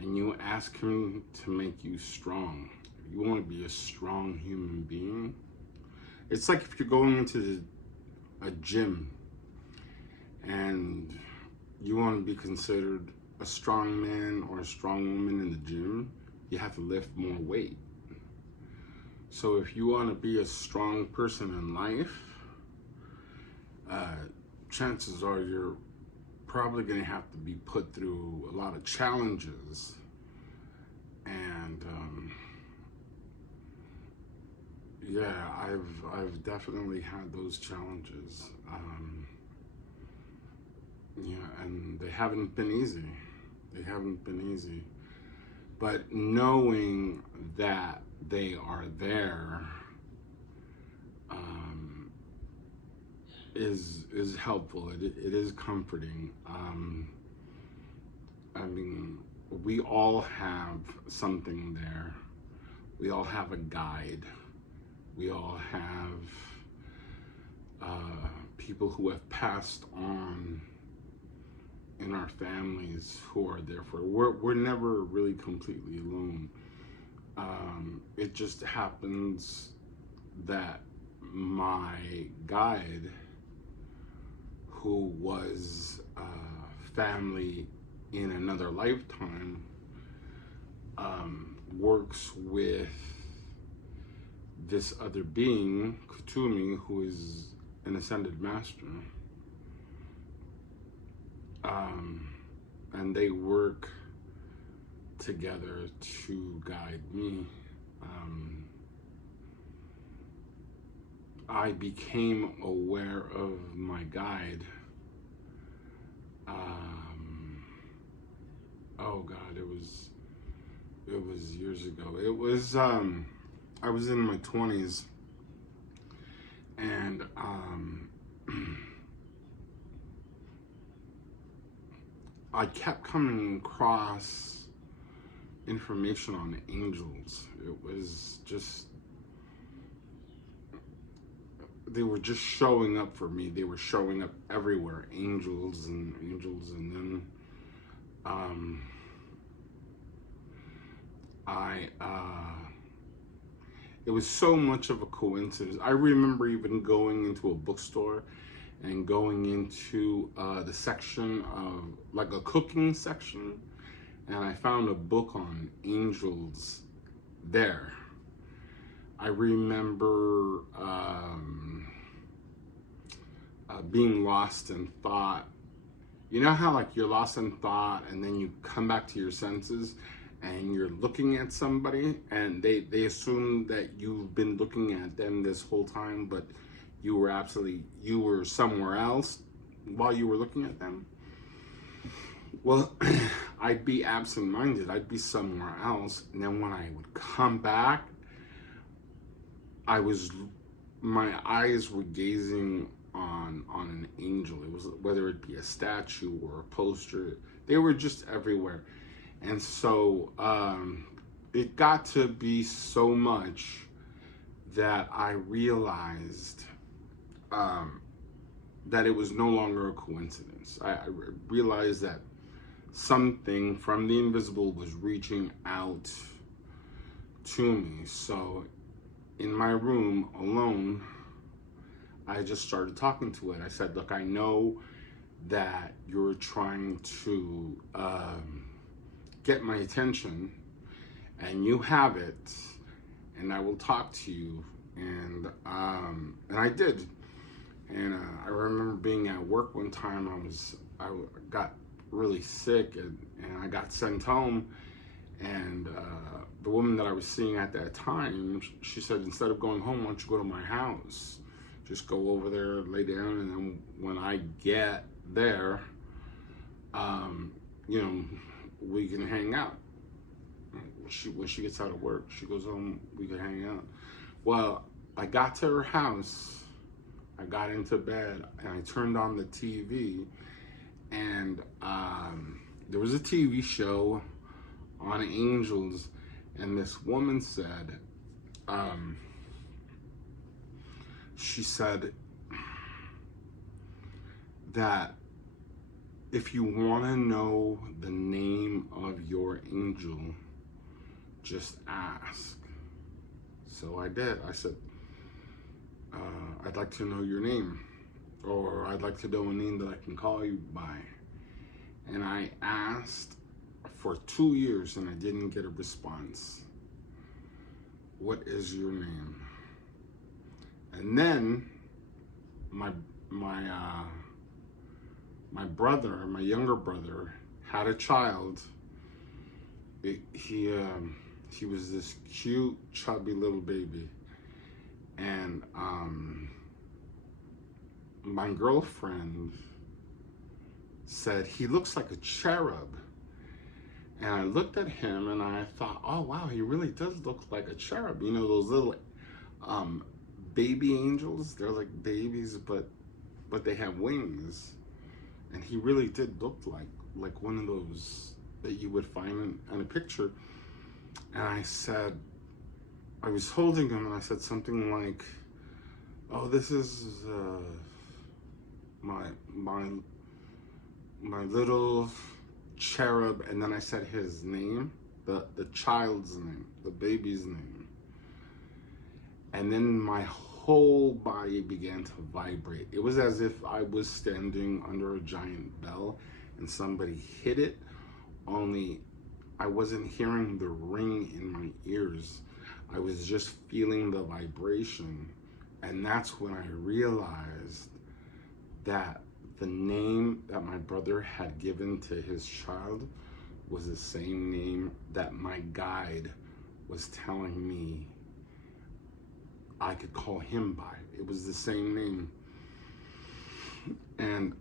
and you ask him to make you strong. If you want to be a strong human being, it's like if you're going into a gym and you want to be considered a strong man or a strong woman in the gym, you have to lift more weight. So if you want to be a strong person in life, chances are you're probably going to have to be put through a lot of challenges. And yeah, I've definitely had those challenges. Yeah, and they haven't been easy. They haven't been easy. But knowing that they are there is helpful. It is comforting. I mean, we all have something there. We all have a guide. We all have people who have passed on in our families who are there for. We're never really completely alone. It just happens that my guide, who was family in another lifetime, works with this other being, Kutumi, who is an ascended master. And they work together to guide me. I became aware of my guide. Oh God, it was years ago. It was I was in my 20s, and I kept coming across information on angels. It was just, they were just showing up for me. They were showing up everywhere, angels, and then it was so much of a coincidence. I remember even going into a bookstore and going into the section of, like, a cooking section, and I found a book on angels there. I remember being lost in thought. You know how, like, you're lost in thought and then you come back to your senses and you're looking at somebody and they assume that you've been looking at them this whole time, but you were somewhere else while you were looking at them? Well, I'd be absent-minded. I'd be somewhere else, and then when I would come back, my eyes were gazing on an angel. It was, whether it be a statue or a poster, they were just everywhere. And so it got to be so much that I realized that it was no longer a coincidence. I realized that something from the invisible was reaching out to me. So in my room alone, I just started talking to it. I said, look, I know that you're trying to get my attention, and you have it, and I will talk to you. And I did. And I remember being at work one time. I got really sick, and I got sent home. And the woman that I was seeing at that time, she said, instead of going home, why don't you go to my house? Just go over there, lay down, and then when I get there, we can hang out. When she gets out of work, she goes home, we can hang out. Well, I got to her house, I got into bed, and I turned on the TV, and there was a TV show on angels, and this woman said, she said that if you want to know the name of your angel, just ask. So I did. I said, I'd like to know your name, or I'd like to know a name that I can call you by. And I asked for 2 years and I didn't get a response. What is your name? And then my brother, my younger brother, had a child. He was this cute, chubby little baby, and my girlfriend said he looks like a cherub. And I looked at him and I thought, oh wow, he really does look like a cherub. You know, those little baby angels, they're like babies, but they have wings. And he really did look like one of those that you would find in a picture. And I said, I was holding him and I said something like, oh, this is my little cherub. And then I said his name, the child's name, the baby's name. And then my whole body began to vibrate. It was as if I was standing under a giant bell and somebody hit it, only I wasn't hearing the ring in my ears. I was just feeling the vibration. And that's when I realized that the name that my brother had given to his child was the same name that my guide was telling me I could call him by. It was the same name. And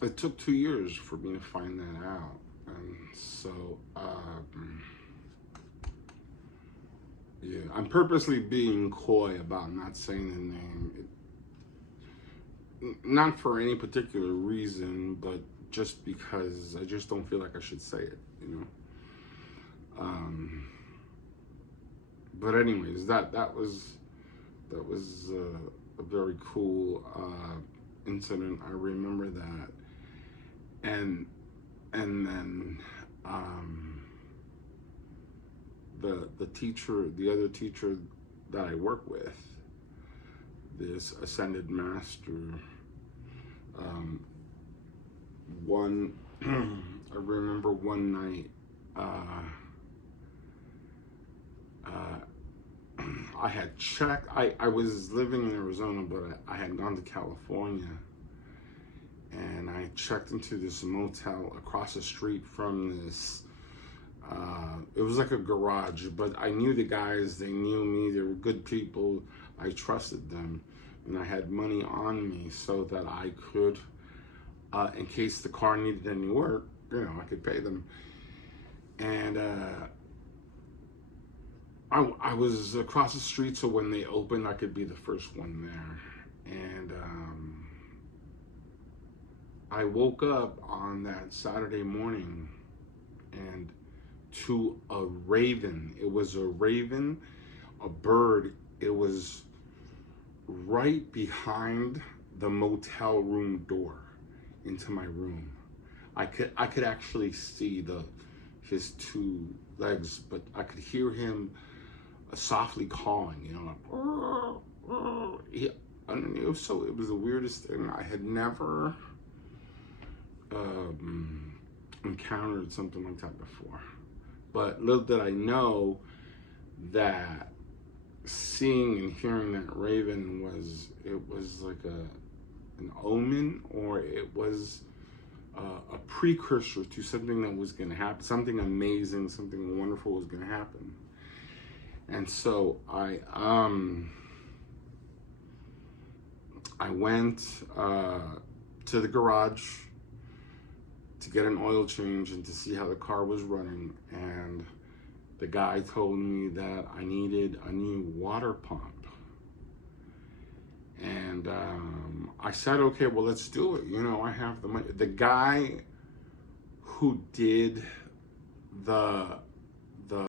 it took 2 years for me to find that out. And so, yeah, I'm purposely being coy about not saying the name. Not for any particular reason, but just because I just don't feel like I should say it, you know? But anyways, that was a very cool incident. I remember that, and then the teacher, the other teacher that I work with, this ascended master, I remember one night, I had checked, I was living in Arizona, but I had gone to California, and I checked into this motel across the street from this, it was like a garage, but I knew the guys, they knew me, they were good people, I trusted them, and I had money on me so that I could, in case the car needed any work, you know, I could pay them. And I was across the street, so when they opened, I could be the first one there. And I woke up on that Saturday morning and to a raven. It was a raven, a bird. It was right behind the motel room door into my room. I could actually see his two legs, but I could hear him softly calling, you know, like, it was the weirdest thing. I had never encountered something like that before. But little did I know that seeing and hearing that raven was like an omen, or it was a precursor to something that was going to happen, something amazing, something wonderful was going to happen. And so I went to the garage to get an oil change and to see how the car was running, and the guy told me that I needed a new water pump. And I said, okay, well, let's do it. You know, I have the money. The guy who did the